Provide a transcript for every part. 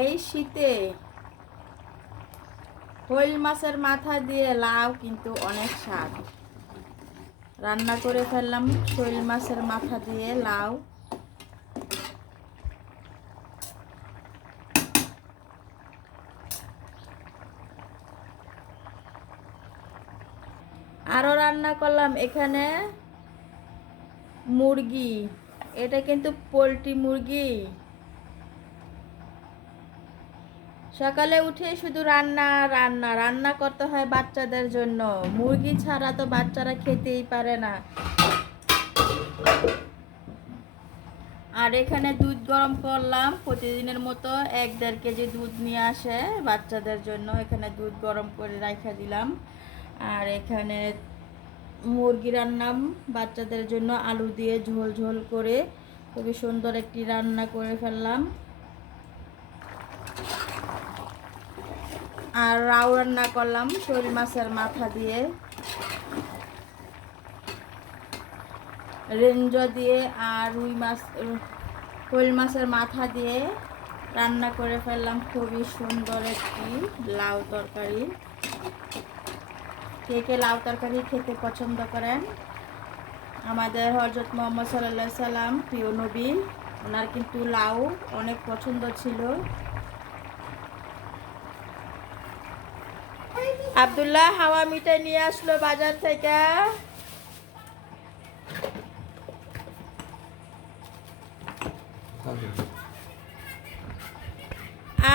এই শীতে শৈল মাছের মাথা দিয়ে লাউ কিন্তু অনেক স্বাদ। রান্না করে ফেললাম শৈল মাছের মাথা দিয়ে লাউ। আরও রান্না করলাম এখানে মুরগি। এটা কিন্তু পোলট্রি মুরগি। সকালে উঠে শুধু রান্না রান্না রান্না করতে হয় বাচ্চাদের জন্য। মুরগি ছাড়া তো বাচ্চারা খেতেই পারে না। আর এখানে দুধ গরম করলাম, প্রতিদিনের মতো এক দেড় কেজি দুধ নিয়ে আসে বাচ্চাদের জন্য। এখানে দুধ গরম করে রাখা দিলাম। আর এখানে মুরগি রান্নাম বাচ্চাদের জন্য আলু দিয়ে ঝোল ঝোল করে। খুবই সুন্দর একটি রান্না করে ফেললাম। আর রাউ রান্না করলাম শোল মাছের মাথা দিয়ে। রেঞ্জ দিয়ে আর রুই মাছ শোল মাছের মাথা দিয়ে রান্না করে ফেললাম। খুবই সুন্দর একটি লাউ তরকারি। কে কে লাউ তরকারি খেতে পছন্দ করেন? আমাদের হজরত মোহাম্মদ সাল্লা সাল্লাম প্রিয় নবী, ওনার কিন্তু লাউ অনেক পছন্দ ছিল। আব্দুল্লাহ হাওয়া মিঠাই নিয়ে আসলো বাজার থেকে।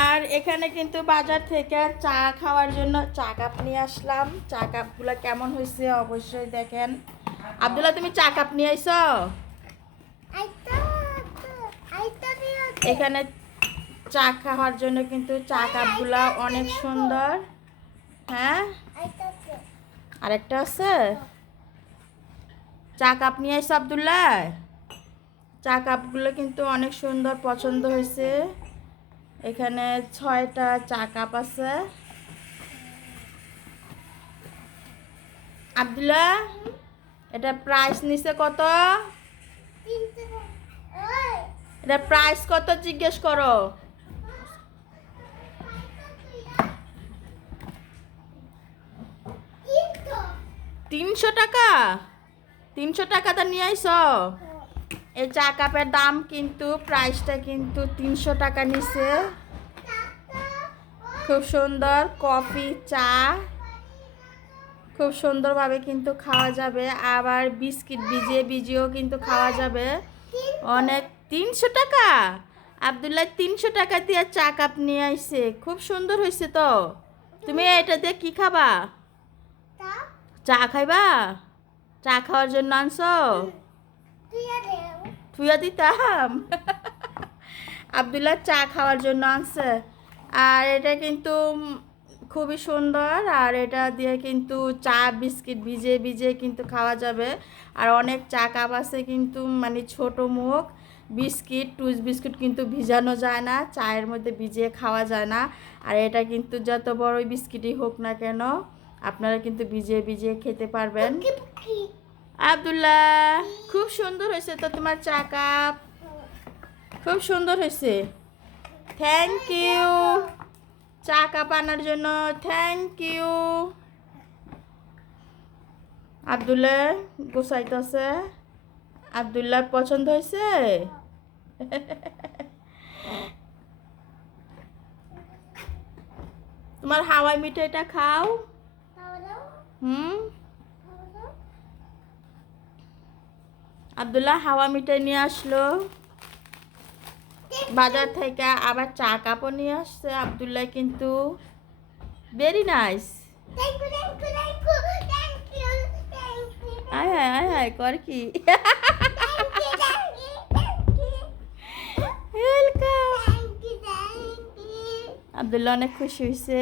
আর এখানে কিন্তু বাজার থেকে চা খাওয়ার জন্য চা কাপ নিয়ে আসলাম। চা কাপগুলো কেমন হয়েছে অবশ্যই দেখেন। আব্দুল্লাহ, তুমি চা কাপ নিয়ে আইছো? এখানে চা খাওয়ার জন্য কিন্তু চা কাপগুলো অনেক সুন্দর। হ্যাঁ? আরেকটা আছে? চা কাপ নিয়ে আইসো আবদুল্লাহ। চা কাপগুলো কিন্তু অনেক সুন্দর পছন্দ হয়েছে। এখানে ছয়টা চা কাপ আছে। আবদুল্লাহ এটা প্রাইস নিছে কত? এটা প্রাইস কত জিজ্ঞেস করো। তিনশো টাকা? তিনশো টাকাটা নিয়ে আইস। এই চা কাপের দাম কিন্তু প্রাইসটা কিন্তু তিনশো টাকা নিছে। খুব সুন্দর কফি, চা। খুব সুন্দরভাবে কিন্তু খাওয়া যাবে। আবার বিস্কিট ভিজিয়ে ভিজিয়েও কিন্তু খাওয়া যাবে। অনেক তিনশো টাকা? আবদুল্লাহ তিনশো টাকা দিয়ে চা কাপ নিয়ে আইসে। খুব সুন্দর হয়েছে তো। তুমি এটা দিয়ে কি খাবা? চা খাইবা? চা খাওয়ার জন্য আনছো? থুয়া দিতাম। আবদুল্লাহ চা খাওয়ার জন্য আনছে। আর এটা কিন্তু খুবই সুন্দর, আর এটা দিয়ে কিন্তু চা, বিস্কিট ভিজে ভিজে কিন্তু খাওয়া যাবে। আর অনেক চা কাপ আছে কিন্তু মানে ছোট মুখ। বিস্কিট টুস বিস্কুট কিন্তু ভিজানো যায় না, চায়ের মধ্যে ভিজিয়ে খাওয়া যায় না। আর এটা কিন্তু যত বড়ই বিস্কিটই হোক না কেন আপনারা কিন্তু ভিজিয়ে ভিজিয়ে খেতে পারবেন। আবদুল্লাহ খুব সুন্দর হয়েছে তো তোমার চা কাপ। খুব সুন্দর হয়েছে। থ্যাংক ইউ চা কাপ আনার জন্য থ্যাংক ইউ আবদুল্লাহ গোসাইতেছে আবদুল্লাহ পছন্দ হয়েছে? তোমার হাওয়াই মিঠাইটা খাও। হুম আবদুল্লাহ হাওয়া মিঠাই নিয়ে আসলো। বাজার থেকে আবার চা কাপও নিয়ে আসছে আবদুল্লাহ কিন্তু। ভেরি নাইস আয় হায় আয় হায় কর কি? আবদুল্লাহ অনেক খুশি হয়েছে।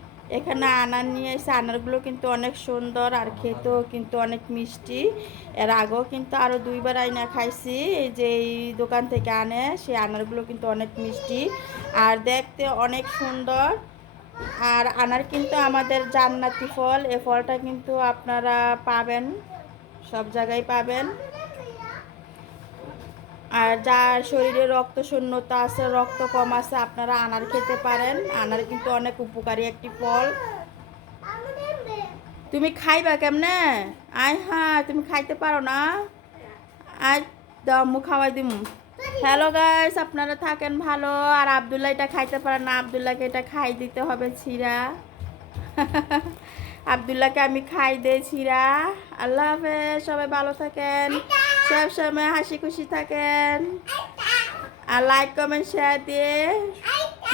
এখানে আনার নিয়ে এসে, আনারগুলো কিন্তু অনেক সুন্দর আর খেতেও কিন্তু অনেক মিষ্টি। এর আগেও কিন্তু আরও দুইবার আইনা খাইছি যে এই দোকান থেকে আনে, সেই আনারগুলো কিন্তু অনেক মিষ্টি আর দেখতে অনেক সুন্দর। আর আনার কিন্তু আমাদের জান্নাতি ফল, এ ফলটা কিন্তু আপনারা পাবেন, সব জায়গায় পাবেন। আর যার শরীরে রক্ত শূন্যতা আছে, রক্ত কম আছে, আপনারা আনার খেতে পারেন। আনার কিন্তু অনেক উপকারী একটি ফল। তুমি খাইবা কেমনে? আয় হ্যাঁ তুমি খাইতে পারো না? আয় দাও মু খাওয়াই দিমু। হ্যালো গাইস আপনারা থাকেন ভালো। আর আবদুল্লাহ এটা খাইতে পারে না। আবদুল্লাহকে এটা খাই দিতে হবে ছিরা আবদুল্লাহকে আমি খাই দেই ছিরা আল্লাহ হাফেজ, সবাই ভালো থাকেন। সব সময় হাসি খুশি থাকেন। আর লাইক কমেন্ট শেয়ার দিয়ে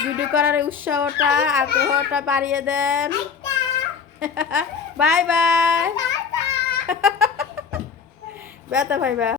ভিডিও করার উৎসাহটা, আগ্রহটা বাড়িয়ে দেন। বাই বাই ব্যথা ভাই বা